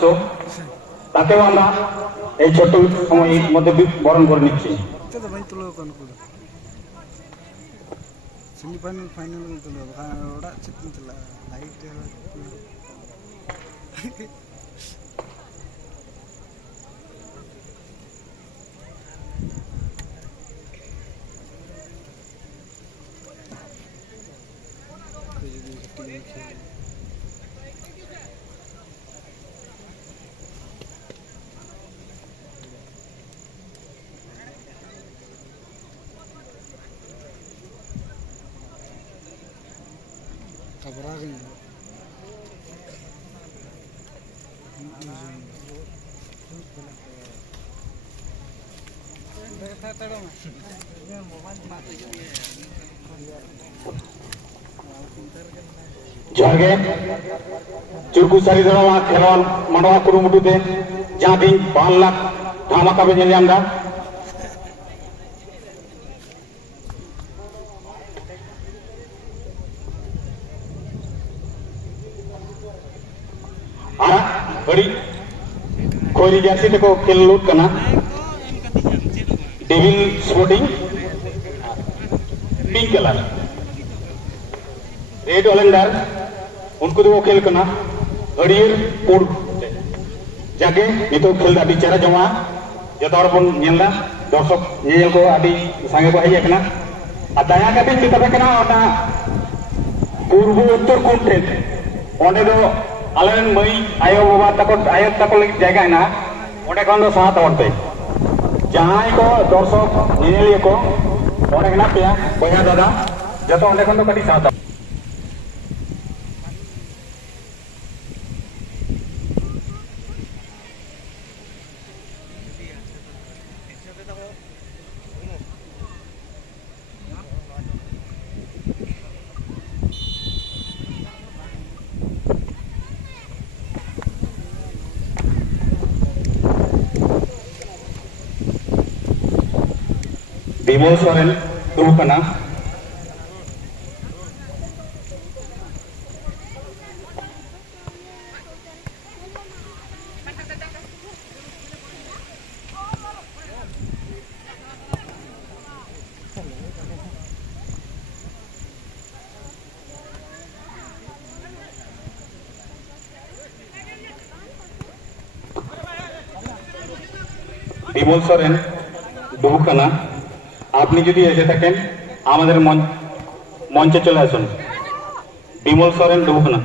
তো তাতেও আমরা এই ছোট্ট সময়ের মধ্যে বরণ করে নিচ্ছি। सेमीफाइनल फाइनल में तो ओड़ा चित्तन चला लाइट घबरा गई जागे चुरकू सारी धरवा खेलवान मनवा कुरुमुटुते जहां दिन 5 लाख धमाका बे नेल जामदा बड़ी खोरी जर्सी तक खेल लूट करना devil sporting pink colour red ऑलेंडर उनको तो खेल करना अड़ियर पुर जाके नितो खेल अभी चेहरा जमा जो बन नेला दर्शक नेल को अभी संगे को हज दया कते मेता पूर्व उत्तर कुंठे अंडे दो आलेन मई आयो बाबा तक आयो तक लगी जगह ना ओडे खन दो सात हरते जहां को दर्शक नेलिया को ओडे ना पे बया दादा जतो ओडे खन दो कटी सात विमल सोरेन दुरुकना विमल सोरेन दुरुकना আপনি যদি এসে থাকেন আমাদের মঞ্চে চলে আসুন বিমল সরেন ডুবুকনা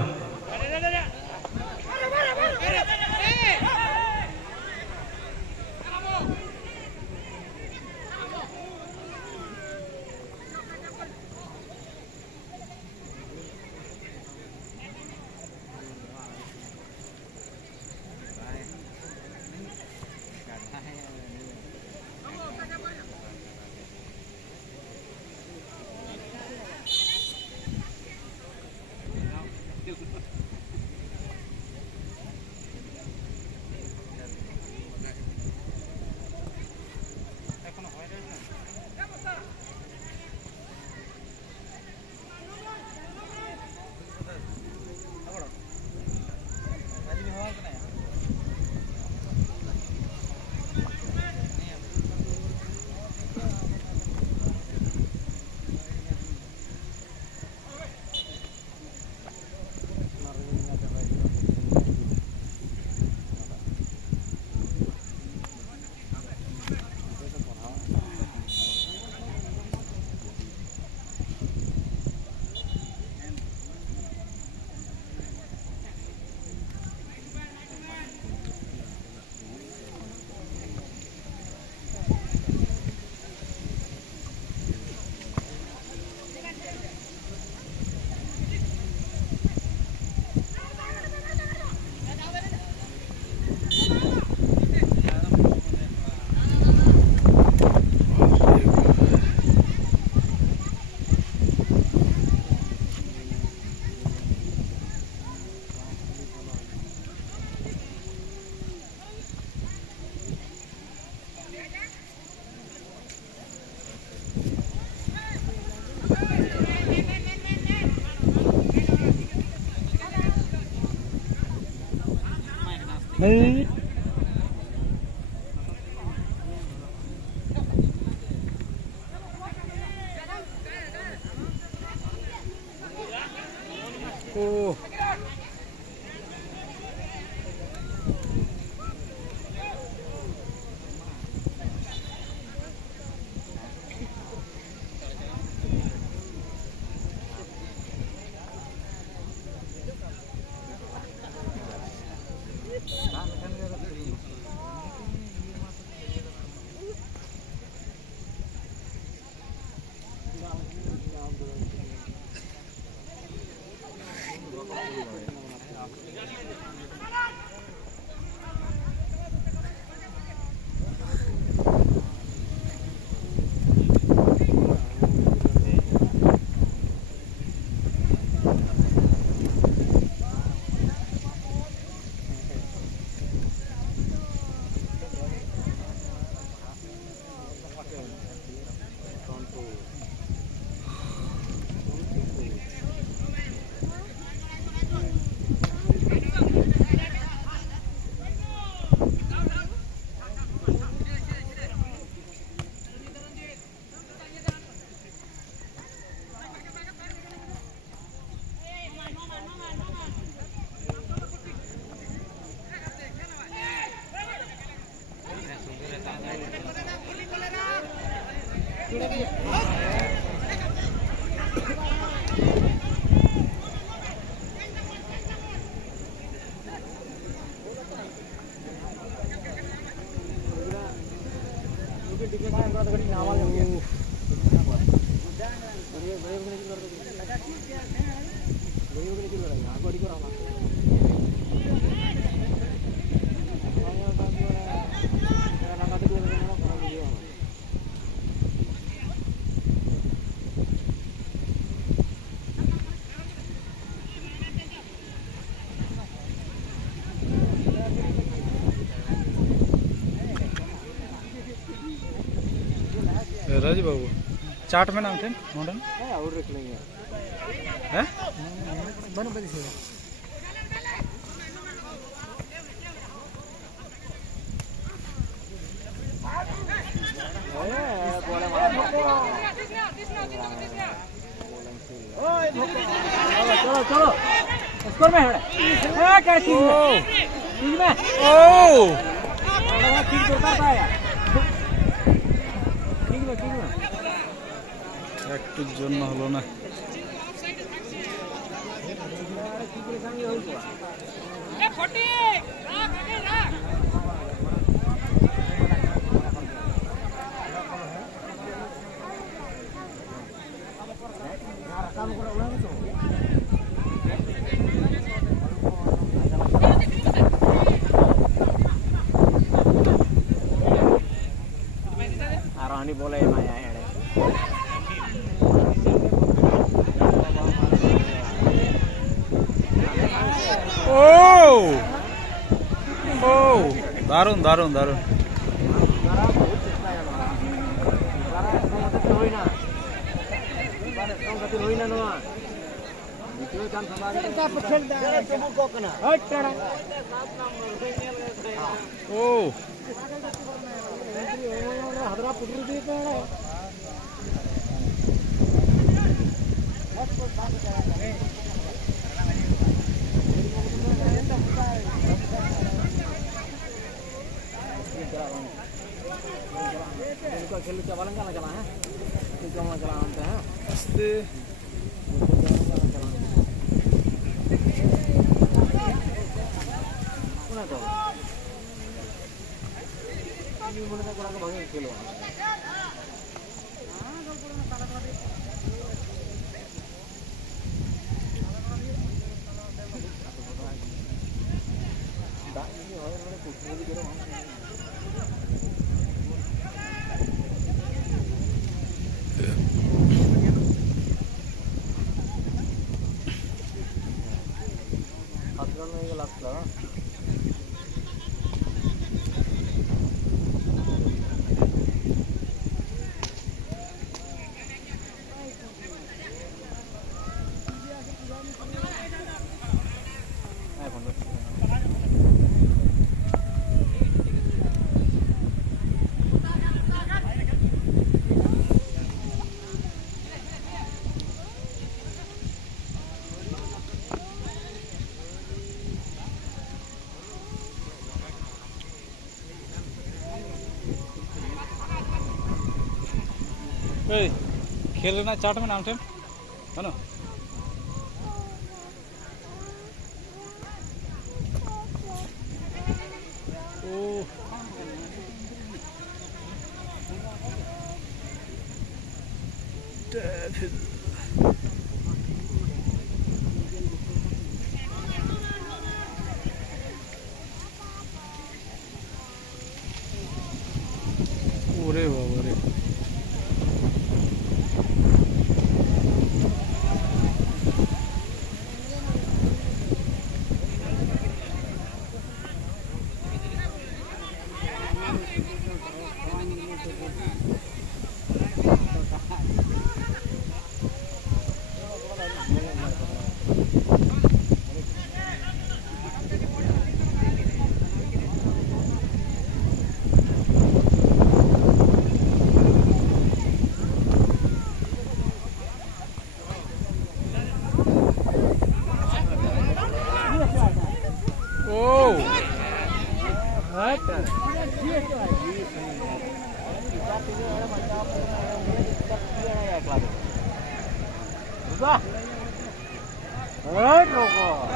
नहीं ओ राजी बाबू चाट में नाम थे मॉडर्न और रख लेंगे हैं बन बड़ी से चलो चलो स्कोर में है क्या चीज में ओ ठीक तो कर पाया একটুর জন্য হলো না आरोहणी बोले माया है दारुण दारुण दारुण खेल चला चला है चला है खेलो खेल रहे चार्ट में नाम थे है ना ओरे बाबा रे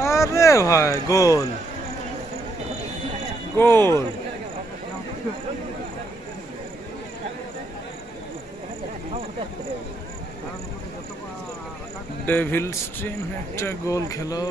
अरे भाई गोल गोल डेविल्स टीम एक गोल खेलो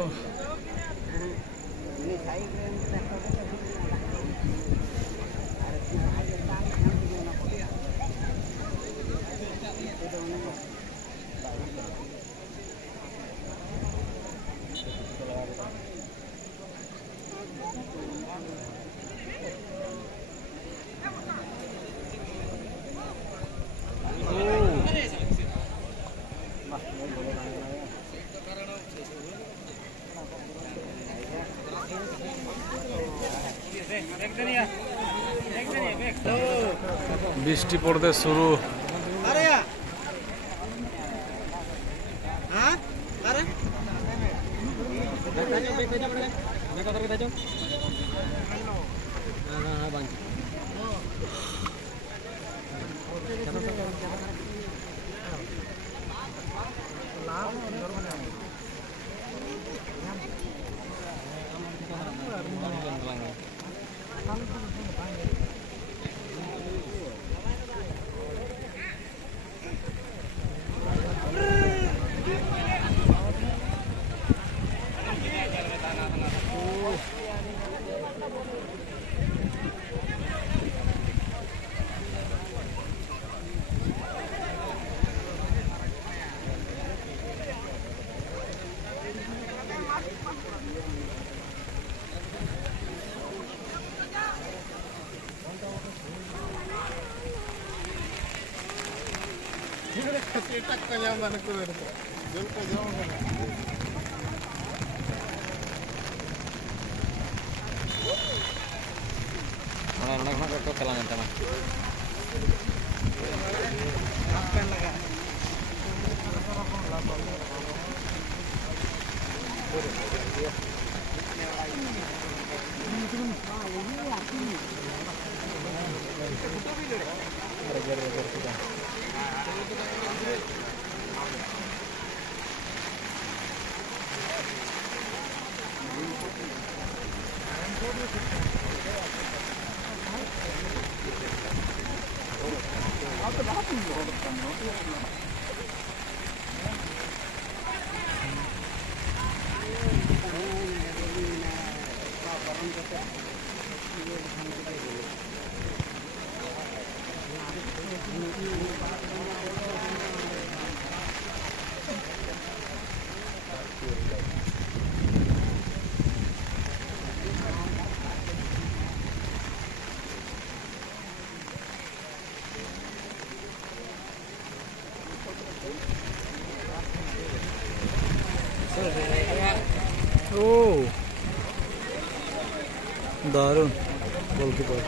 বৃষ্টি পড়তে শুরু दारुण गोलकीपर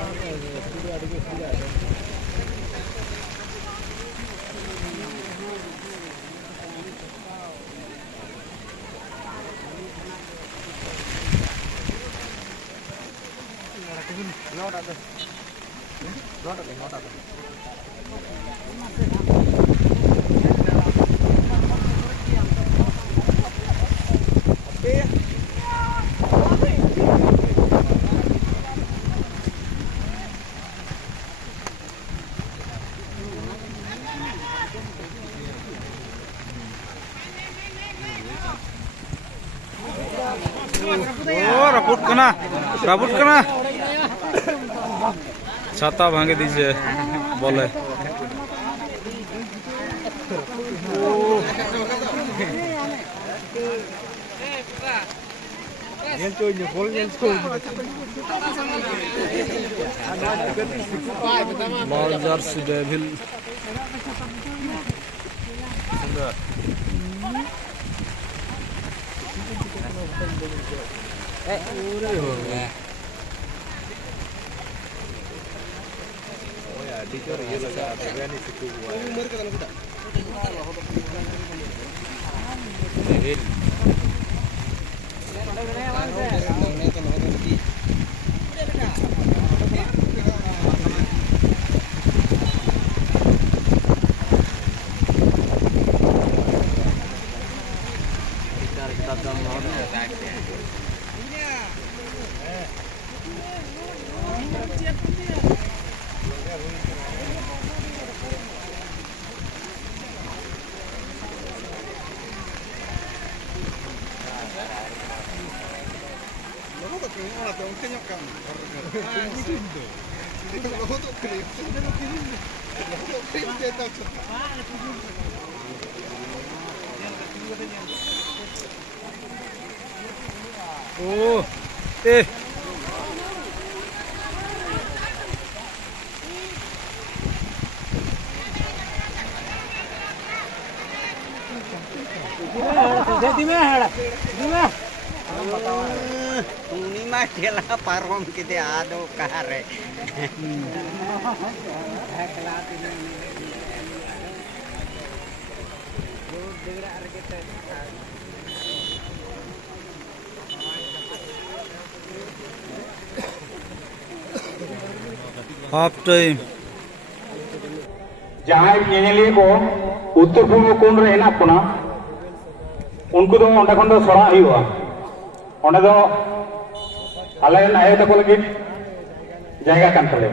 रापुट कना छाता भांगे दीजिए बोले लाल jersey devil Oh, eh. Lima kila parom kita ado kare. Half time जहां नेनेलिया को उत्तर पूर्व कोण रे हेना कोना उनको दो ओंडा खन दो सरा हुआ ओंडा दो आले नाय तको लगे जायगा कान तले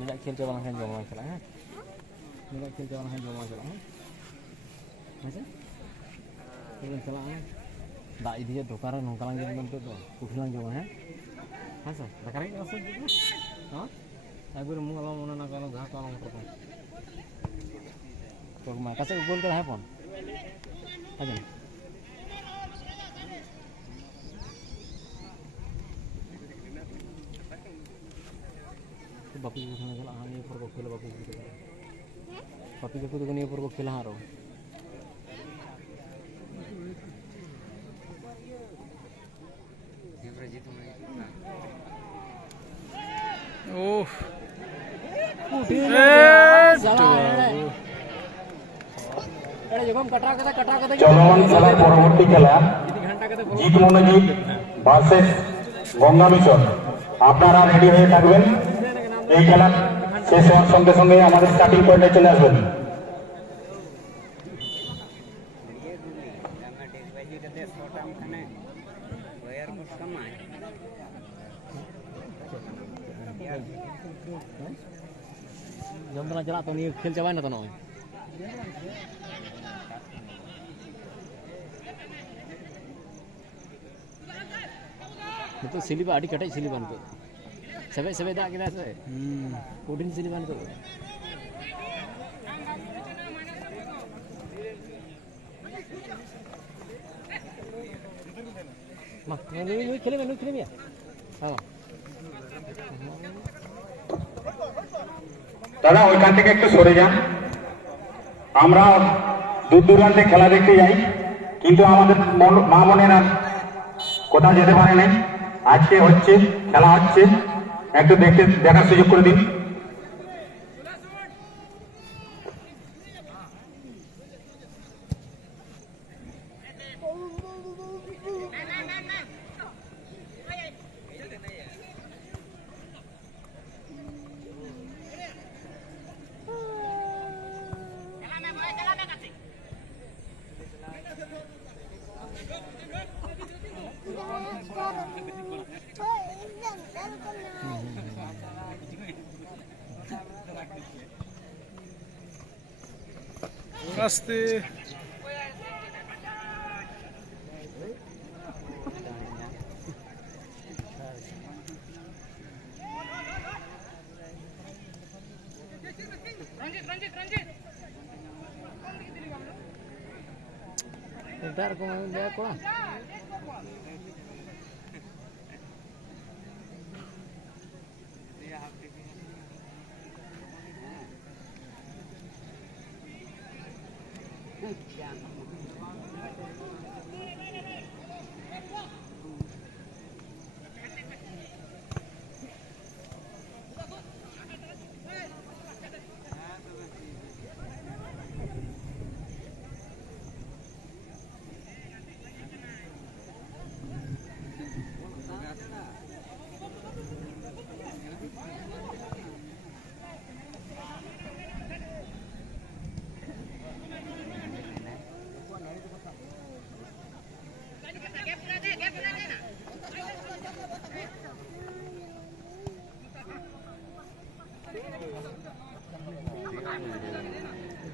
Minyak kecil jangan kan jangan salah ha. Minyak kecil jangan kan jangan salah ha. Macam? Jangan salah ha. Dak ini je dokaran nongkalang jadi bentuk tu. Kufilang jangan ha. Masa? Dokaran ini asal juga. Ha? Aku rumah kalau mana nak kalau dah kalau pergi. Rumah kasih gol ke hapon. Aja. Bapi को खाना चला हां ये पर को खेला बापी को तो नहीं पर को खेला हारो ओह চলমান খেলার পরবর্তী খেলা জিত মনোজিৎ ভার্সেস গঙ্গা মিশন আপনারা রেডি হয়ে থাকবেন এই খেলা শেষ হওয়ার সঙ্গে সঙ্গে আমাদের স্টার্টিং পয়েন্টে চলে আসবেন जम तना चला तो नहीं खेल चाबाई ना तो नॉय तो सिलीबा आड़ी कटाई सिलीबा तो सबे सबे दाग किदा से कोडिन सिलीबा तो मा नुई खेले में हां দাদা ওইখান থেকে একটু সরে যান আমরা দূর দূরান্তে খেলা দেখতে যাই কিন্তু আমাদের মা বোনেরা কোথাও যেতে পারে নাই আজকে হচ্ছে খেলা হচ্ছে একটু দেখার সুযোগ করে দিন আস্তে Ntar ko dia ko.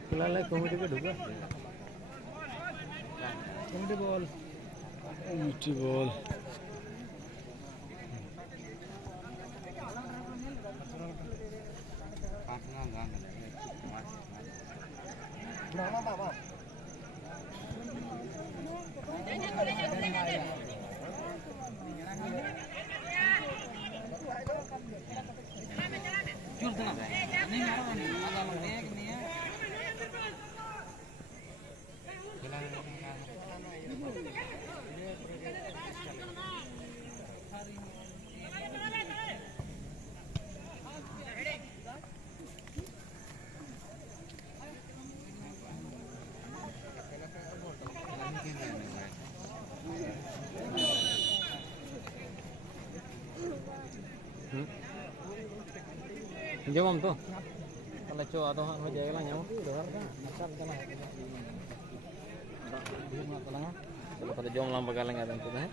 Kelala komedi पे ढुका কমিটি বল কমিটি বল Jom tu. Kalau coba tu hang jaga lah nyawa tu dah kan. Asal kan. Jom lah lah. Kalau pada jom lah bakal ngadang tu dah.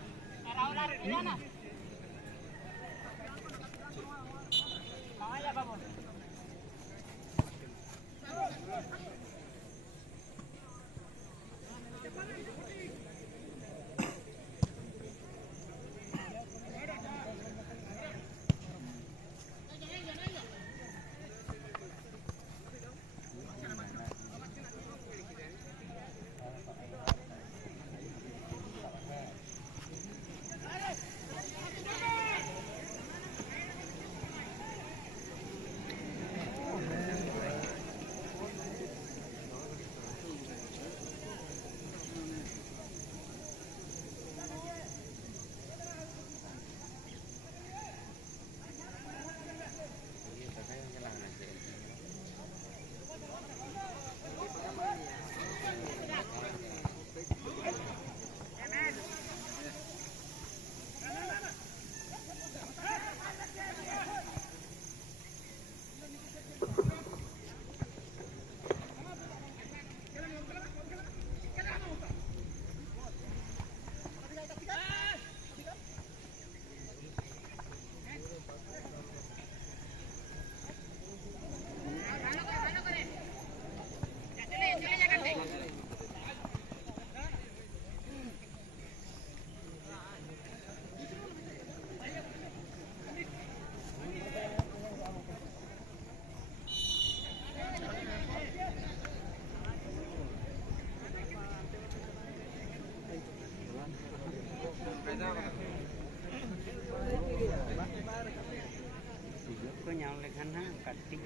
marang lekhan ha katik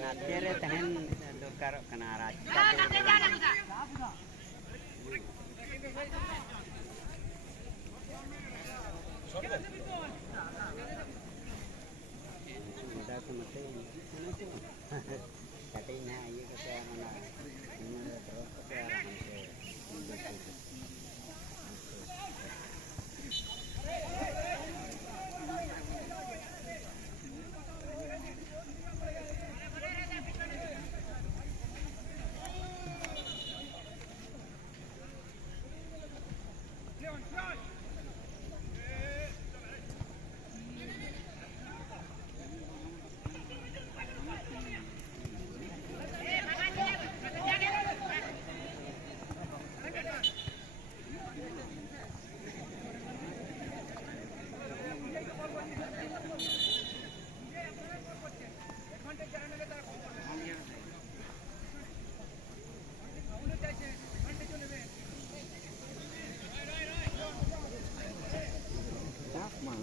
nate re tahen dokar kana raj udah semate tapi nah iya kata mana ini terus kata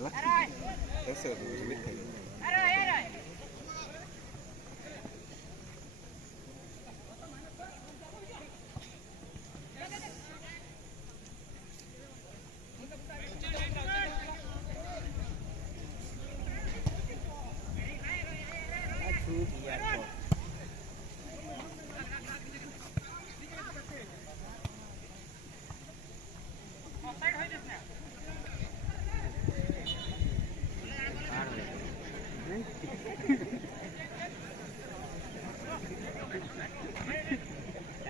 arahan ke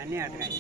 Ini ada kan?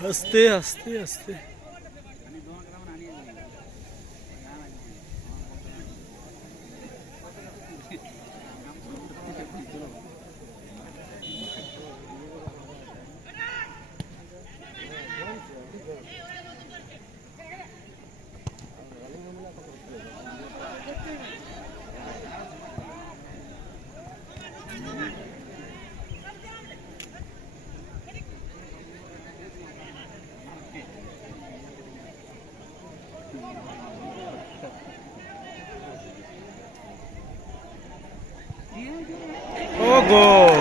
हंसते हंसते हंसते ও গোল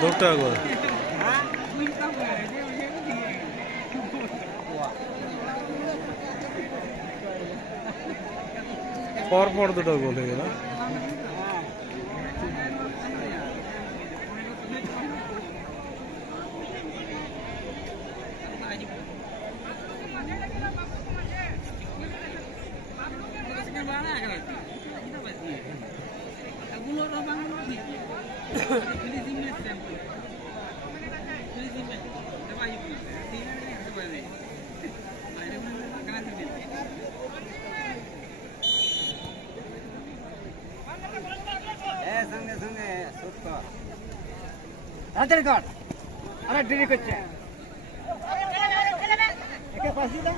দুটা গোল পর দুটো গোল হয়ে গেল সঙ্গে সঙ্গে সত্য হাতের কর অনেক দেরি করছে একে পাশে দাও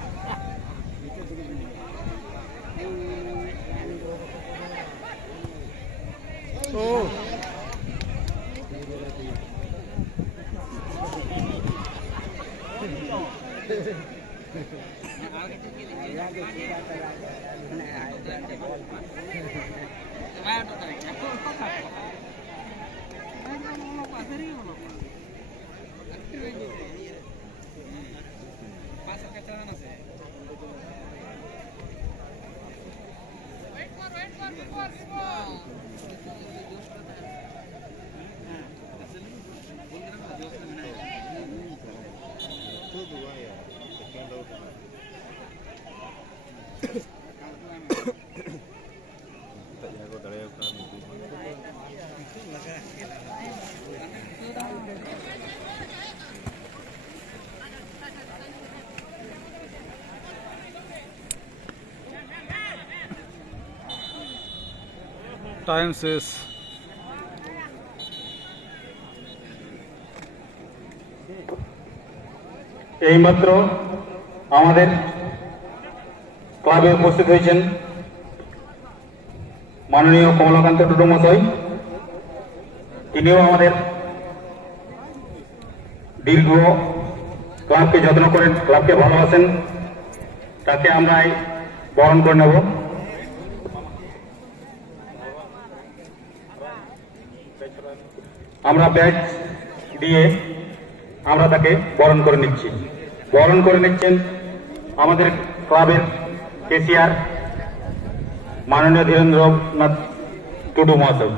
ও টাইম শেষ এইমাত্র আমাদের ক্লাবে উপস্থিত হয়েছেন মাননীয় কমলাকান্ত টুডু মশাই। তিনিও আমাদের দীর্ঘ ক্লাবকে যত্ন করেন, ক্লাবকে ভালোবাসেন, তাকে আমরা বরণ করে নেব। আমরা ব্যাচ দিয়ে আমরা তাকে বরণ করে নিচ্ছি। বরণ করে নিচ্ছেন আমাদের ক্লাবের কেসিআর মাননীয় ধীরেন্দ্রনাথ টুডু মহাশয়।